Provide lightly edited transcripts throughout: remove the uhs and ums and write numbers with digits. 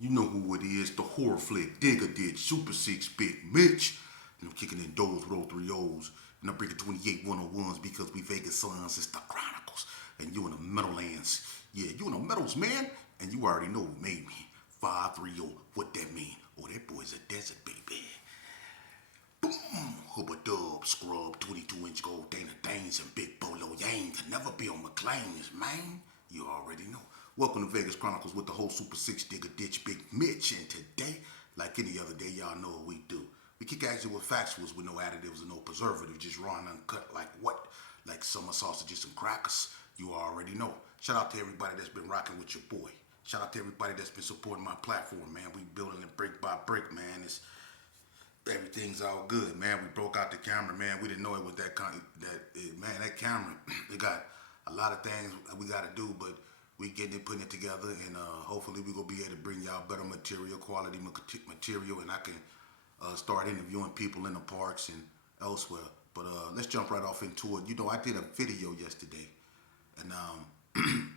You know who it is, the horror flick, Digger Ditch, Super 6, Big Mitch. And I'm kicking in doors with 03 O's. And I'm breaking 28 101s because we Vegas sons, it's the Chronicles. And you in the Meadowlands. Yeah, you in the Meadows, man. And you already know who made me. 530, what that mean? Oh, that boy's a desert baby. Boom! Hubba dub, scrub, 22-inch gold, Dana Danes, and Big Bolo Yang can never be on McLean's, man. You already know. Welcome to Vegas Chronicles with the whole Super 6 Digger Ditch Big Mitch. And today, like any other day, y'all know what we do. We kick ass with factuals with no additives and no preservatives, just raw and uncut like what? Like summer sausages and crackers. You already know. Shout out to everybody that's been rocking with your boy. Shout out to everybody that's been supporting my platform, man. We building it brick by brick, man. Everything's all good, man. We broke out the camera, man. We didn't know it was that that camera. It got a lot of things we got to do, but we getting it, putting it together, and hopefully we gonna be able to bring y'all better material, quality material, and I can start interviewing people in the parks and elsewhere. But let's jump right off into it. You know, I did a video yesterday, and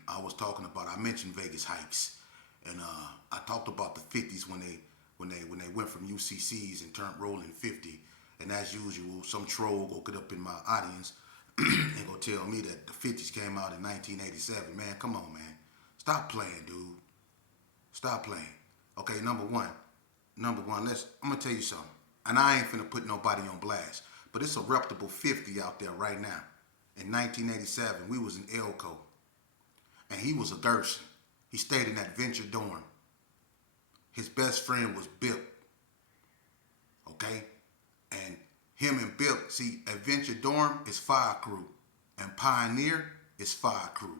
I was talking about. I mentioned Vegas hikes, and I talked about the 50's when they went from UCCs and turned rolling 50. And as usual, some troll go get up in my audience and go tell me that the 50's came out in 1987. Man, come on, man. Stop playing, dude. Stop playing. Okay, number one, I'm gonna tell you something. And I ain't finna put nobody on blast, but it's a reputable 50 out there right now. In 1987, we was in Elko, and he was a Gerson. He stayed in that Venture dorm. His best friend was Bip. Okay? And him and Bip, see, Adventure Dorm is fire crew, and Pioneer is fire crew.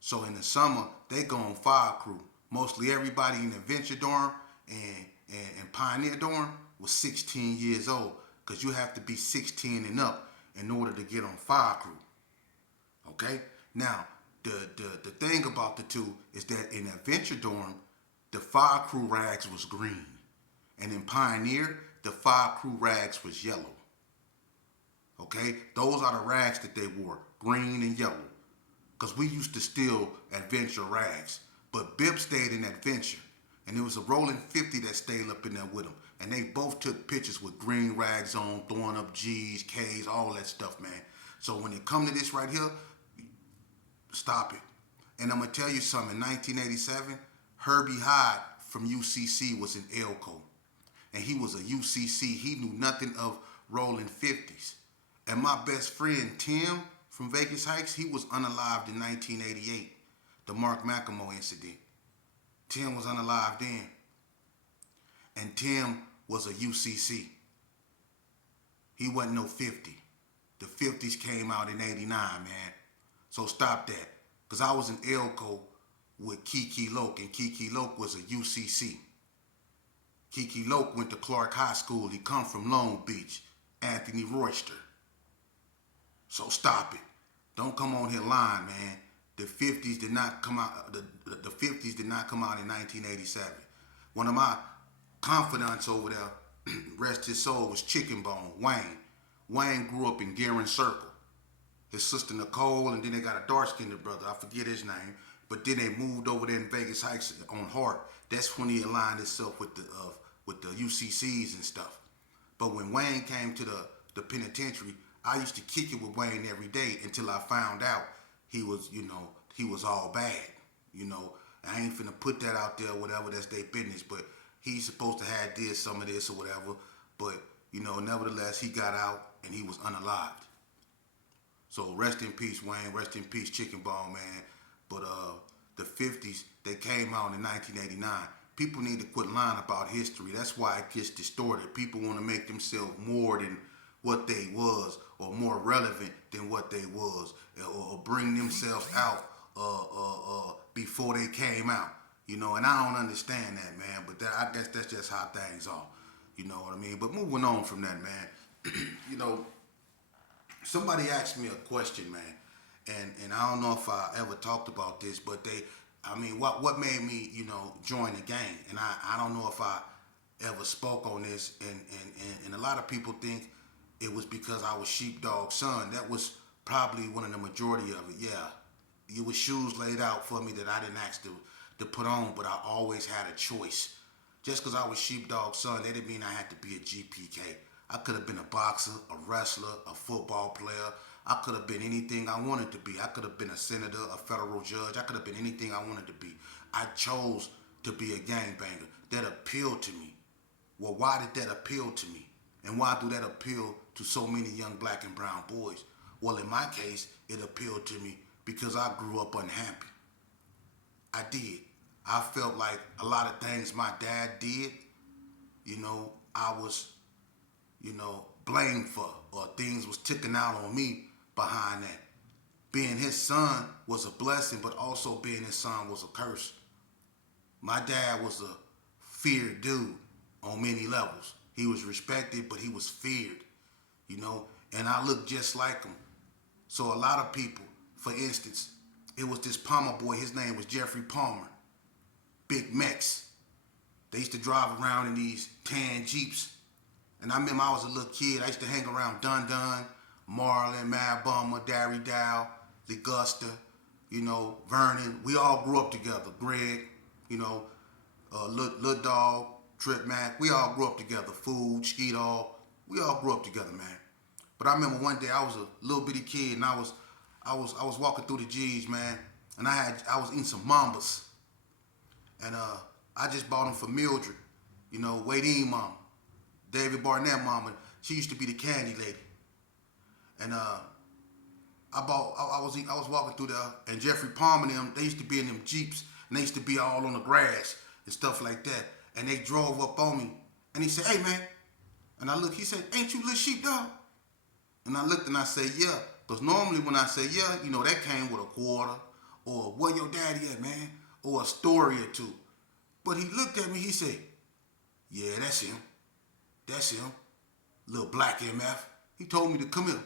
So in the summer, they go on fire crew. Mostly everybody in Adventure Dorm and Pioneer Dorm was 16 years old, because you have to be 16 and up in order to get on fire crew. Okay? Now, the thing about the two is that in Adventure Dorm, the fire crew rags was green. And in Pioneer, the fire crew rags was yellow. Okay? Those are the rags that they wore, green and yellow. Because we used to steal Adventure rags. But Bip stayed in Adventure. And there was a rolling 50 that stayed up in there with him. And they both took pictures with green rags on, throwing up G's, K's, all that stuff, man. So when it come to this right here, stop it. And I'm going to tell you something. In 1987, Herbie Hyde from UCC was in Elko. And he was a UCC. He knew nothing of rolling 50's. And my best friend, Tim, from Vegas Hikes, he was unalived in 1988. The Mark McElmo incident. Tim was unalived then. And Tim was a UCC. He wasn't no 50. The 50's came out in 89, man. So stop that. Because I was in Elko with Kiki Loke, and Kiki Loke was a UCC. Kiki Loke went to Clark High School. He come from Long Beach. Anthony Royster. So stop it. Don't come on here lying, man. The 50's did not come out. The 50's did not come out in 1987. One of my confidants over there, rest his soul, was Chicken Bone, Wayne. Wayne grew up in Guerin Circle. His sister Nicole, and then they got a dark-skinned brother. I forget his name. But then they moved over there in Vegas Heights on Hart. That's when he aligned himself with the UCCs and stuff. But when Wayne came to the penitentiary, I used to kick it with Wayne every day until I found out he was all bad. I ain't finna put that out there, whatever, that's their business. But he's supposed to have did some of this or whatever. But, nevertheless, he got out and he was unalived. So rest in peace, Wayne. Rest in peace, Chicken Bone, man. But the 50's, they came out in 1989. People need to quit lying about history. That's why it gets distorted. People want to make themselves more than what they was, or more relevant than what they was, or bring themselves out before they came out. And I don't understand that, man. But I guess that's just how things are. You know what I mean? But moving on from that, man. Somebody asked me a question, man. And I don't know if I ever talked about this, but what made me, join the gang? And I don't know if I ever spoke on this, and a lot of people think it was because I was sheepdog son. That was probably one of the majority of it, yeah. It was shoes laid out for me that I didn't ask to put on, but I always had a choice. Just because I was sheepdog son, that didn't mean I had to be a GPK. I could have been a boxer, a wrestler, a football player. I could have been anything I wanted to be. I could have been a senator, a federal judge. I could have been anything I wanted to be. I chose to be a gangbanger. That appealed to me. Well, why did that appeal to me? And why do that appeal to so many young black and brown boys? Well, in my case, it appealed to me because I grew up unhappy. I did. I felt like a lot of things my dad did, I was, blamed for, or things was ticking out on me behind that. Being his son was a blessing, but also being his son was a curse. My dad was a feared dude on many levels. He was respected, but he was feared, and I looked just like him. So a lot of people, for instance, it was this Palmer boy, his name was Jeffrey Palmer. Big Mex. They used to drive around in these tan Jeeps. And I remember I was a little kid. I used to hang around Dun Dun, Marlon, Mad Bummer, Darry Dow, Ligusta, Vernon. We all grew up together. Greg, Lil Dog, Trip Mac. We all grew up together. Food, Ski Dog. We all grew up together, man. But I remember one day I was a little bitty kid and I was walking through the G's, man, and I was eating some Mambas. And I just bought them for Mildred, Wade mama, David Barnett mama. She used to be the candy lady. And I was walking through there, and Jeffrey Palmer and them, they used to be in them Jeeps, and they used to be all on the grass and stuff like that. And they drove up on me, and he said, "Hey man," and I looked. He said, "Ain't you little sheepdog?" And I looked and I said, "Yeah," because normally when I say yeah, that came with a quarter or where your daddy at, man, or a story or two. But he looked at me, he said, "Yeah, that's him. That's him. Little black MF. He told me to come here."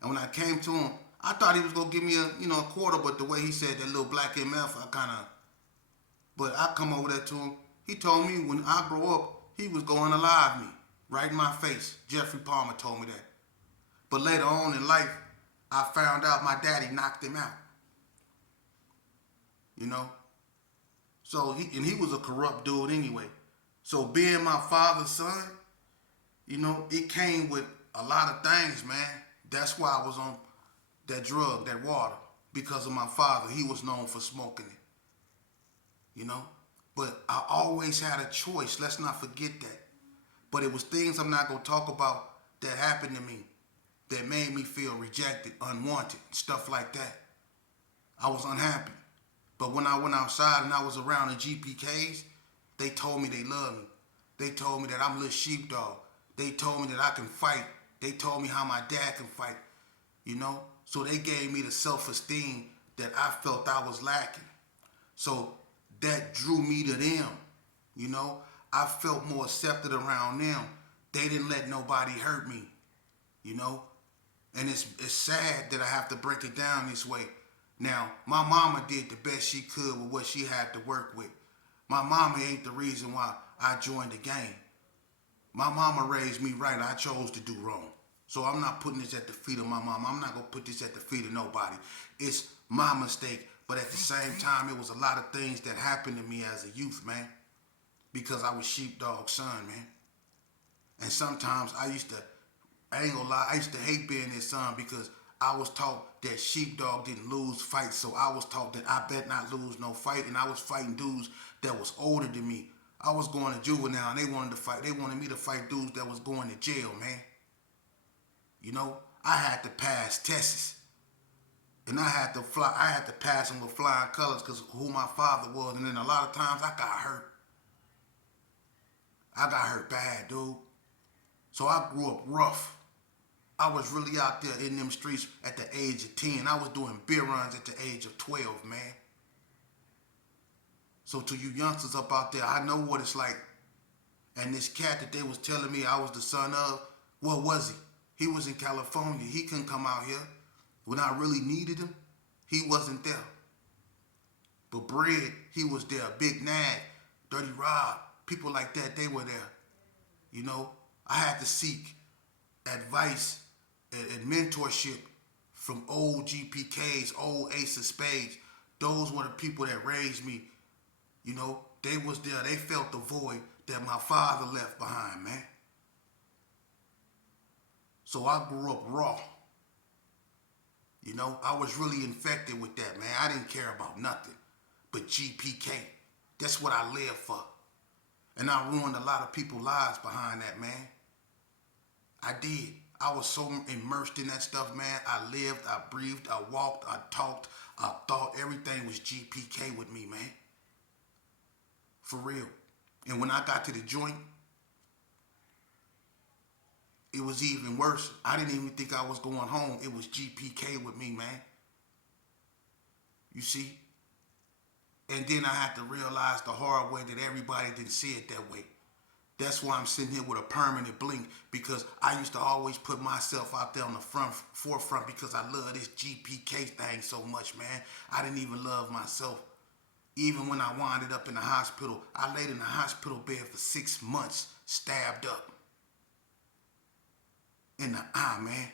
And when I came to him, I thought he was gonna give me a quarter, but the way he said that little black MF, but I come over there to him. He told me when I grow up, he was going to alive me, right in my face. Jeffrey Palmer told me that. But later on in life, I found out my daddy knocked him out. So he was a corrupt dude anyway. So being my father's son, it came with a lot of things, man. That's why I was on that drug, that water, because of my father. He was known for smoking it, But I always had a choice. Let's not forget that. But it was things I'm not going to talk about that happened to me that made me feel rejected, unwanted, stuff like that. I was unhappy. But when I went outside and I was around the GPKs, they told me they loved me. They told me that I'm a little sheepdog. They told me that I can fight. They told me how my dad can fight, So they gave me the self-esteem that I felt I was lacking. So that drew me to them, I felt more accepted around them. They didn't let nobody hurt me, And it's sad that I have to break it down this way. Now, my mama did the best she could with what she had to work with. My mama ain't the reason why I joined the gang. My mama raised me right. I chose to do wrong. So I'm not putting this at the feet of my mama. I'm not going to put this at the feet of nobody. It's my mistake. But at the same time, it was a lot of things that happened to me as a youth, man. Because I was sheepdog son, man. And sometimes I ain't gonna lie, I used to hate being his son because I was taught that sheepdog didn't lose fights. So I was taught that I bet not lose no fight. And I was fighting dudes that was older than me. I was going to juvenile and they wanted me to fight dudes that was going to jail, man. I had to pass tests. And I had to pass them with flying colors because who my father was. And then a lot of times I got hurt. I got hurt bad, dude. So I grew up rough. I was really out there in them streets at the age of 10. I was doing beer runs at the age of 12, man. So to you youngsters up out there, I know what it's like. And this cat that they was telling me I was the son of, what was he? He was in California. He couldn't come out here. When I really needed him, he wasn't there. But Bread, he was there. Big Nag, Dirty Rob, people like that, they were there. I had to seek advice and mentorship from old GPKs, old Ace of Spades, Those were the people that raised me. You know, they was there. They felt the void that my father left behind, man. So I grew up raw. You know, I was really infected with that, man. I didn't care about nothing but GPK. That's what I lived for. And I ruined a lot of people's lives behind that, man. I did. I was so immersed in that stuff, man. I lived, I breathed, I walked, I talked, I thought. Everything was GPK with me, man. For real. And when I got to the joint, it was even worse. I didn't even think I was going home. It was GPK with me, man. You see? And then I had to realize the hard way that everybody didn't see it that way. That's why I'm sitting here with a permanent blink, because I used to always put myself out there on the forefront because I love this GPK thing so much, man. I didn't even love myself. Even when I winded up in the hospital, I laid in the hospital bed for 6 months, stabbed up in the eye, man.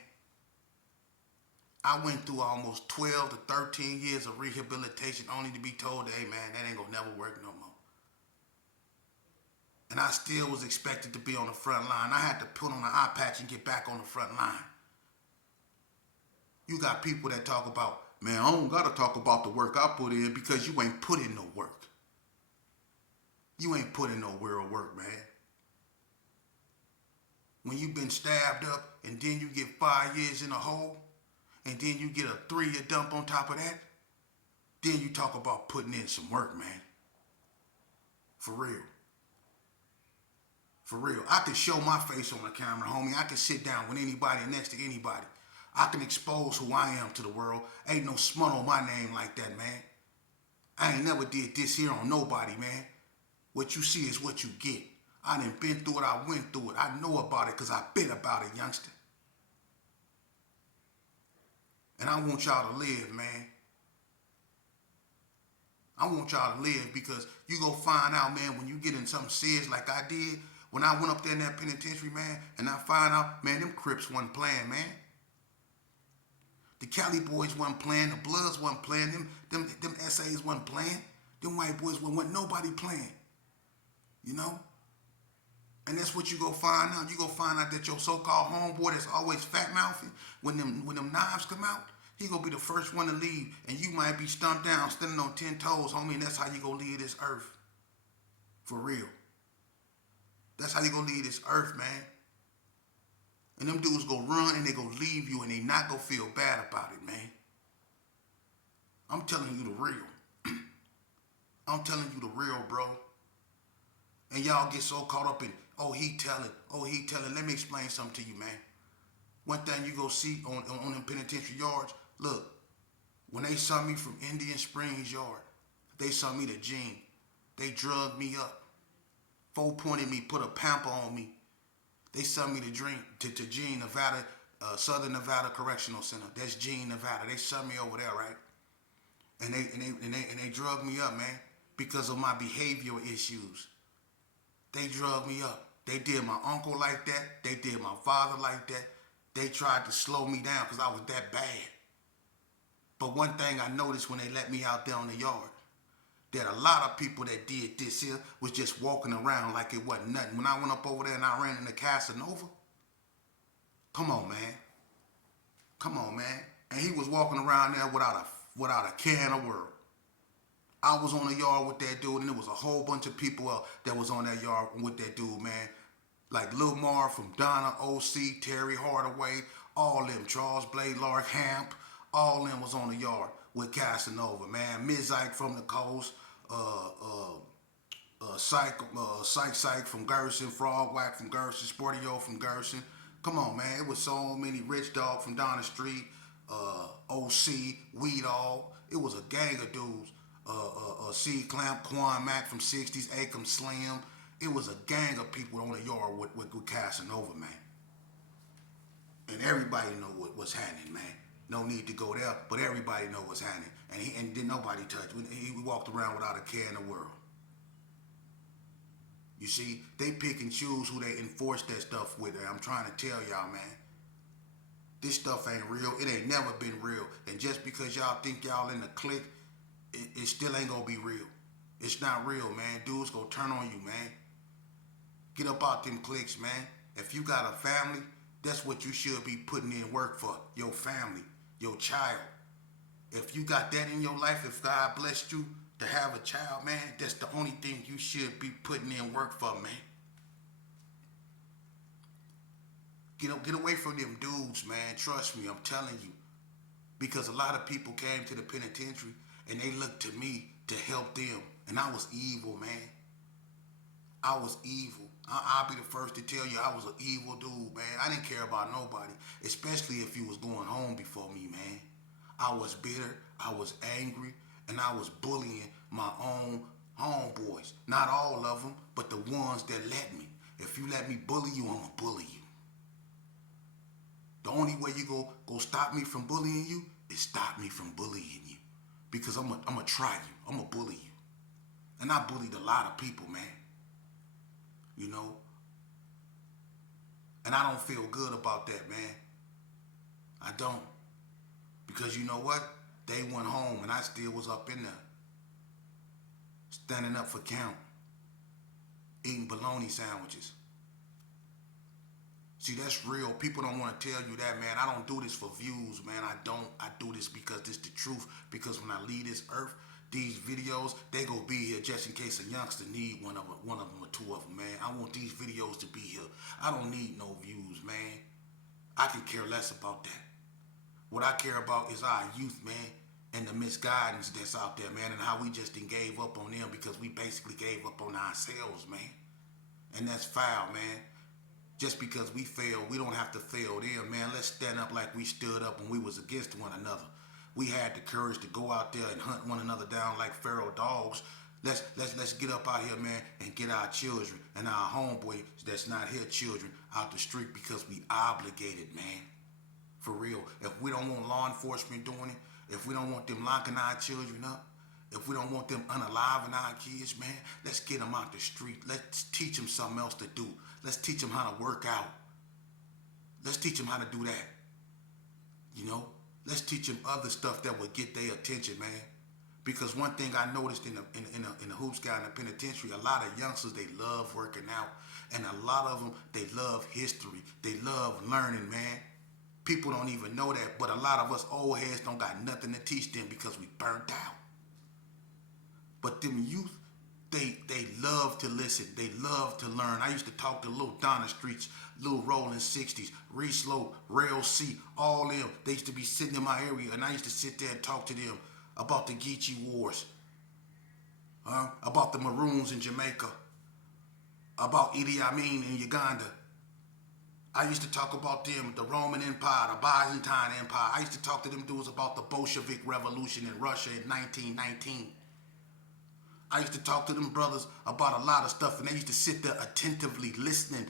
I went through almost 12 to 13 years of rehabilitation only to be told, hey, man, that ain't gonna never work no more. And I still was expected to be on the front line. I had to put on an eye patch and get back on the front line. You got people that talk about, man, I don't gotta talk about the work I put in because you ain't put in no work. You ain't put in no real work, man. When you've been stabbed up and then you get 5 years in a hole and then you get a 3-year dump on top of that, then you talk about putting in some work, man. For real. For real. I can show my face on the camera, homie. I can sit down with anybody next to anybody. I can expose who I am to the world. Ain't no smut on my name like that, man. I ain't never did this here on nobody, man. What you see is what you get. I done been through it. I went through it. I know about it because I've been about it, youngster. And I want y'all to live, man. I want y'all to live because you go find out, man, when you get in something serious like I did, when I went up there in that penitentiary, man, and I find out, man, them Crips wasn't playing, man. The Cali boys wasn't playing. The Bloods wasn't playing. Them SAs wasn't playing. Them white boys wasn't nobody playing. You know? And that's what you go find out. You go find out that your so-called homeboy that's always fat-mouthing, when them knives come out, he gonna be the first one to leave. And you might be stumped down, standing on 10 toes, homie, and that's how you gonna leave this earth. For real. That's how you gonna leave this earth, man. And them dudes go run and they go leave you and they not gonna feel bad about it, man. I'm telling you the real. I'm telling you the real, bro. And y'all get so caught up in, oh, he telling. Let me explain something to you, man. One thing you go see on them penitentiary yards, look, when they saw me from Indian Springs Yard, they saw me to Gene. They drugged me up. 4-pointed me, put a pamper on me. They sent me to Gene, Nevada, Southern Nevada Correctional Center. That's Gene, Nevada. They sent me over there, right? And they drugged me up, man, because of my behavioral issues. They drugged me up. They did my uncle like that. They did my father like that. They tried to slow me down because I was that bad. But one thing I noticed when they let me out there on the yard, that a lot of people that did this here was just walking around like it wasn't nothing. When I went up over there and I ran into Casanova, come on, man. Come on, man. And he was walking around there without a care in the world. I was on the yard with that dude, and there was a whole bunch of people that was on that yard with that dude, man. Like Lil Mar from Donna, OC, Terry Hardaway, all them, Charles Blade, Lark Hamp, all them was on the yard with Casanova, man. Mizike from the coast, Psych from Gerson, Frog Whack from Gerson, Sportio from Gerson. Come on, man. It was so many. Rich Dog from Donna Street, OC, Weed All. It was a gang of dudes. C Clamp, Quan Mac from 60s, Acom Slim. It was a gang of people on the yard with Casanova, man. And everybody know what's happening, man. No need to go there, but everybody know what's happening. And didn't nobody touch him. He walked around without a care in the world. You see, they pick and choose who they enforce that stuff with. I'm trying to tell y'all, man. This stuff ain't real. It ain't never been real. And just because y'all think y'all in the clique, it still ain't gonna be real. It's not real, man. Dudes gonna turn on you, man. Get up out them clicks, man. If you got a family, that's what you should be putting in work for. Your family, your child. If you got that in your life, if God blessed you to have a child, man, that's the only thing you should be putting in work for, man. Get away from them dudes, man. Trust me, I'm telling you. Because a lot of people came to the penitentiary and they looked to me to help them. And I was evil, man. I was evil. I'll be the first to tell you I was an evil dude, man. I didn't care about nobody, especially if you was going home before me, man. I was bitter, I was angry, and I was bullying my own homeboys. Not all of them, but the ones that let me. If you let me bully you, I'm going to bully you. The only way you go stop me from bullying you is stop me from bullying you. Because I'm going to try you. I'm going to bully you. And I bullied a lot of people, man. You know? And I don't feel good about that, man. I don't. Because you know what? They went home and I still was up in there. Standing up for count. Eating bologna sandwiches. See, that's real. People don't want to tell you that, man. I don't do this for views, man. I don't. I do this because this the truth. Because when I leave this earth, these videos, they gonna be here just in case a youngster need one of them or two of them, man. I want these videos to be here. I don't need no views, man. I can care less about that. What I care about is our youth, man, and the misguidance that's out there, man, and how we just done gave up on them because we basically gave up on ourselves, man. And that's foul, man. Just because we fail, we don't have to fail them, man. Let's stand up like we stood up when we was against one another. We had the courage to go out there and hunt one another down like feral dogs. Let's get up out here, man, and get our children and our homeboys that's not here children out the street because we obligated, man. For real. If we don't want law enforcement doing it, if we don't want them locking our children up, if we don't want them unaliving our kids, man, let's get them out the street. Let's teach them something else to do. Let's teach them how to work out. Let's teach them how to do that. You know? Let's teach them other stuff that will get their attention, man. Because one thing I noticed in the hoops guy in the penitentiary, a lot of youngsters, they love working out. And a lot of them, they love history. They love learning, man. People don't even know that, but a lot of us old heads don't got nothing to teach them because we burnt out. But them youth, they love to listen. They love to learn. I used to talk to little Donna Streets, little Rolling 60s, Reese Low, Rail C, all them. They used to be sitting in my area, and I used to sit there and talk to them about the Geechee Wars, about the Maroons in Jamaica, about Idi Amin in Uganda. I used to talk about them, the Roman Empire, the Byzantine Empire. I used to talk to them dudes about the Bolshevik Revolution in Russia in 1919. I used to talk to them brothers about a lot of stuff, and they used to sit there attentively listening.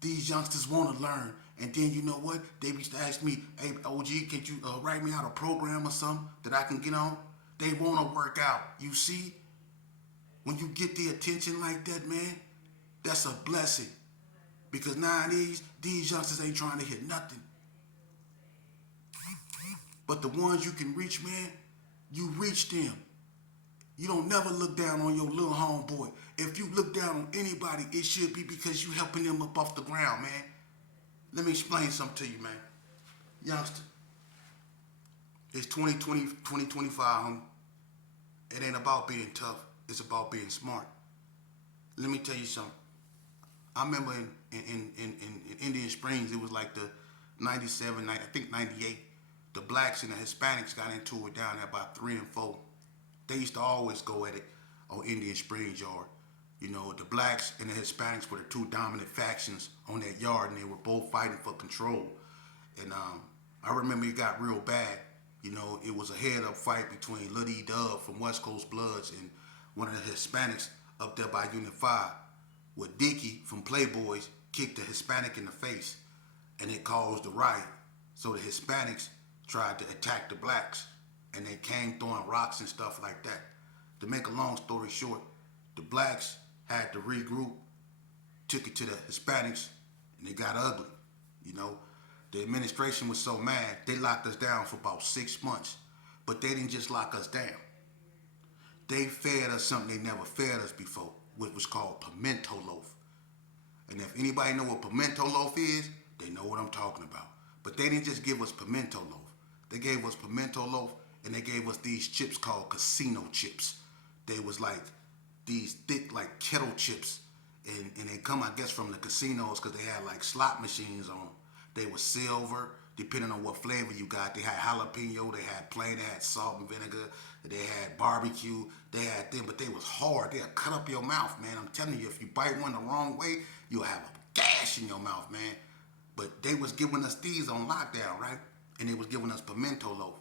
These youngsters want to learn. And then you know what? They used to ask me, hey, OG, can you write me out a program or something that I can get on? They want to work out. You see? When you get the attention like that, man, that's a blessing. Because nowadays, these youngsters ain't trying to hit nothing. But the ones you can reach, man, you reach them. You don't never look down on your little homeboy. If you look down on anybody, it should be because you helping them up off the ground, man. Let me explain something to you, man. Youngster, it's 2020, 2025, homie. It ain't about being tough. It's about being smart. Let me tell you something. I remember in Indian Springs, it was like the 97, I think 98. The blacks and the Hispanics got into it down there about 3 and 4. They used to always go at it on Indian Springs yard. You know, the blacks and the Hispanics were the two dominant factions on that yard, and they were both fighting for control. And I remember it got real bad. You know, it was a head-up fight between Lil E Dub from West Coast Bloods and one of the Hispanics up there by Unit 5, where Dickie from Playboys kicked the Hispanic in the face, and it caused a riot. So the Hispanics tried to attack the blacks, and they came throwing rocks and stuff like that. To make a long story short, the blacks had to regroup, took it to the Hispanics, and it got ugly. You know, the administration was so mad, they locked us down for about 6 months. But they didn't just lock us down. they fed us something they never fed us before, which was called pimento loaf. And if anybody know what pimento loaf is, they know what I'm talking about. But they didn't just give us pimento loaf. They gave us pimento loaf, and they gave us these chips called casino chips. They was like these thick like kettle chips, and they come, I guess, from the casinos because they had like slot machines on them. They were silver, depending on what flavor you got. They had jalapeno, they had plain, they had salt and vinegar, they had barbecue, they had them, but they was hard. They'll cut up your mouth, man. I'm telling you, if you bite one the wrong way, you'll have a gash in your mouth, man. But they was giving us these on lockdown, right? And they was giving us pimento loaf.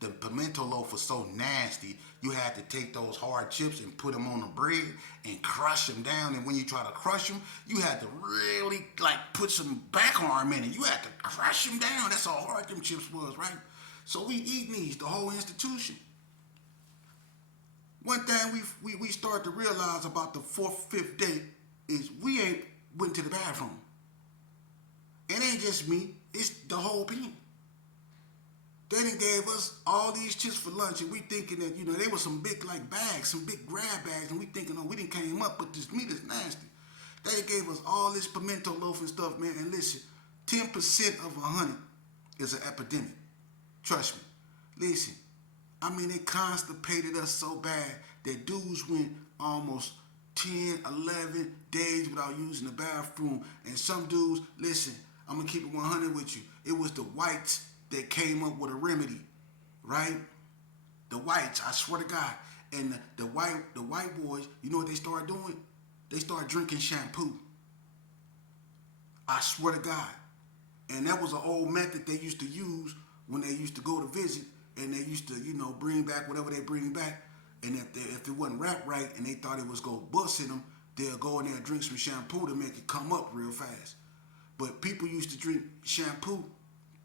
The pimento loaf was so nasty, you had to take those hard chips and put them on the bread and crush them down. And when you try to crush them, you had to really like put some back arm in it. You had to crush them down. That's how hard them chips was, right? So we eating these, the whole institution. One thing we started to realize about the fourth, fifth day is we ain't went to the bathroom. It ain't just me, it's the whole people. They done gave us all these chips for lunch, and we thinking that, they were some big like bags, some big grab bags, and we thinking, oh, we didn't came up, but this meat is nasty. They gave us all this pimento loaf and stuff, man, and listen, 10% of 100 is an epidemic. Trust me. Listen, they constipated us so bad that dudes went almost 10, 11 days without using the bathroom, and some dudes, listen, I'm going to keep it 100 with you. It was the whites that came up with a remedy, right? The whites, I swear to God. And the white boys, you know what they started doing? They started drinking shampoo. I swear to God. And that was an old method they used to use when they used to go to visit, and they used to, bring back whatever they bring back. And if it wasn't wrapped right and they thought it was going to bust in them, they'll go in there and drink some shampoo to make it come up real fast. But people used to drink shampoo,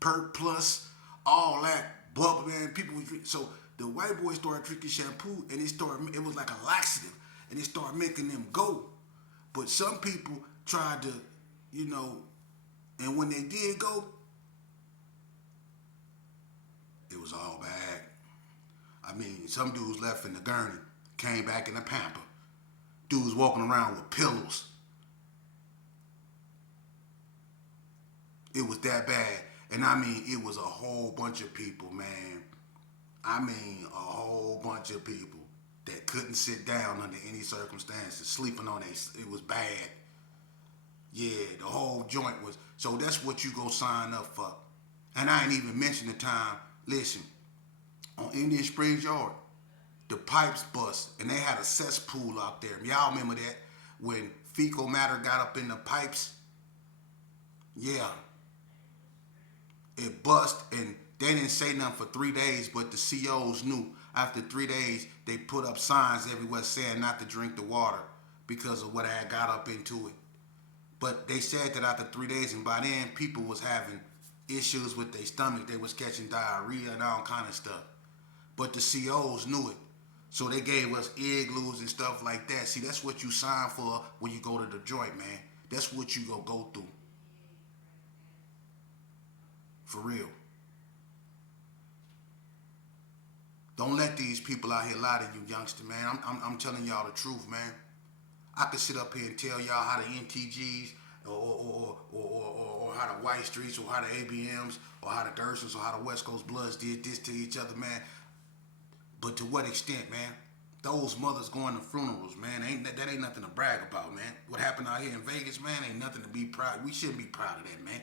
Perk Plus, all that, bubble, man. People would drink. So the white boys started drinking shampoo, and it was like a laxative, and it started making them go. But some people tried to, and when they did go, it was all bad. Some dudes left in the gurney, came back in the pamper. Dudes walking around with pillows. It was that bad. And it was a whole bunch of people, man. A whole bunch of people that couldn't sit down under any circumstances, sleeping on it was bad. Yeah, the whole joint was. So that's what you go sign up for. And I ain't even mentioned the time, listen, on Indian Springs Yard, the pipes bust, and they had a cesspool out there. Y'all remember that? When fecal matter got up in the pipes? Yeah. It bust, and they didn't say nothing for 3 days, but the COs knew. After 3 days, they put up signs everywhere saying not to drink the water because of what had got up into it. But they said that after 3 days, and by then, people was having issues with their stomach. They was catching diarrhea and all kind of stuff. But the COs knew it. So they gave us igloos and stuff like that. See, that's what you sign for when you go to the joint, man. That's what you go through. For real. Don't let these people out here lie to you, youngster, man. I'm telling y'all the truth, man. I could sit up here and tell y'all how the NTGs or how the White Streets or how the ABMs or how the Gersons or how the West Coast Bloods did this to each other, man. But to what extent, man? Those mothers going to funerals, man, that ain't nothing to brag about, man. What happened out here in Vegas, man, ain't nothing to be proud. We shouldn't be proud of that, man.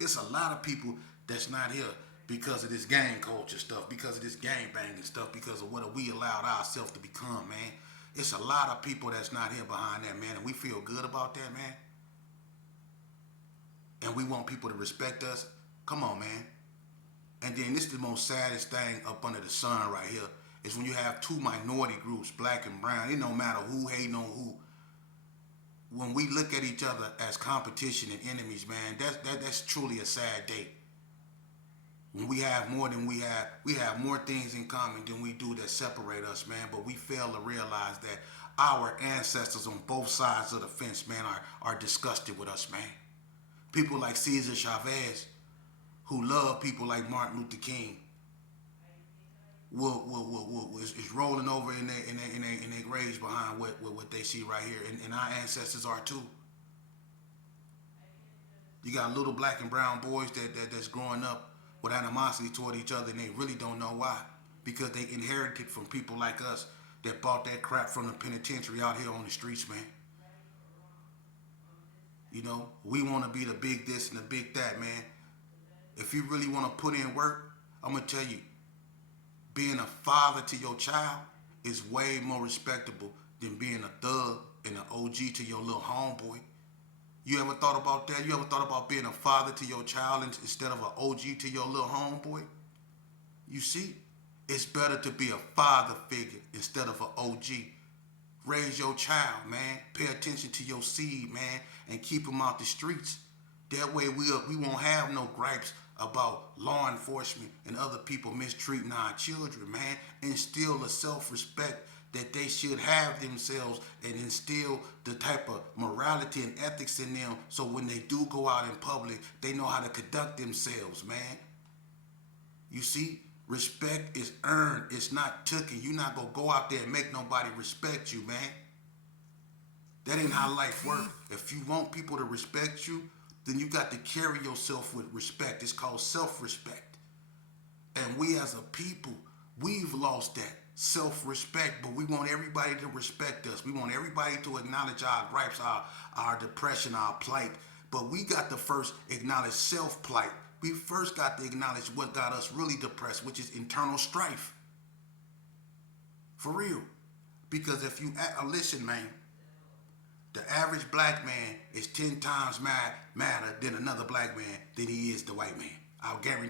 It's a lot of people that's not here because of this gang culture stuff, because of this gang banging stuff, because of what we allowed ourselves to become, man. It's a lot of people that's not here behind that, man, and we feel good about that, man. And we want people to respect us. Come on, man. And then this is the most saddest thing up under the sun right here, is when you have two minority groups, black and brown. It don't matter who hating on who. When we look at each other as competition and enemies, man, that's truly a sad day. When we have more than we have more things in common than we do that separate us, man. But we fail to realize that our ancestors on both sides of the fence, man, are disgusted with us, man. People like Cesar Chavez, who love people like Martin Luther King. is rolling over in their graves behind what they see right here, and our ancestors are too. You got little black and brown boys that's growing up with animosity toward each other, and they really don't know why, because they inherited from people like us that bought that crap from the penitentiary out here on the streets, man. You know, we want to be the big this and the big that, man. If you really want to put in work, I'm gonna tell you, being a father to your child is way more respectable than being a thug and an OG to your little homeboy. You ever thought about that? You ever thought about being a father to your child instead of an OG to your little homeboy? You see, it's better to be a father figure instead of an OG. Raise your child, man. Pay attention to your seed, man, and keep them out the streets. That way we won't have no gripes about law enforcement and other people mistreating our children, man. Instill a self-respect that they should have themselves and instill the type of morality and ethics in them so when they do go out in public, they know how to conduct themselves, man. You see, respect is earned. It's not taken. You're not going to go out there and make nobody respect you, man. That ain't how life works. If you want people to respect you, then you got to carry yourself with respect. It's called self-respect. And we as a people, we've lost that self-respect, but we want everybody to respect us. We want everybody to acknowledge our gripes, our depression, our plight. But we got to first acknowledge self-plight. We first got to acknowledge what got us really depressed, which is internal strife. For real. Because if you, listen, man, the average black man is 10 times madder than another black man than he is the white man. I'll guarantee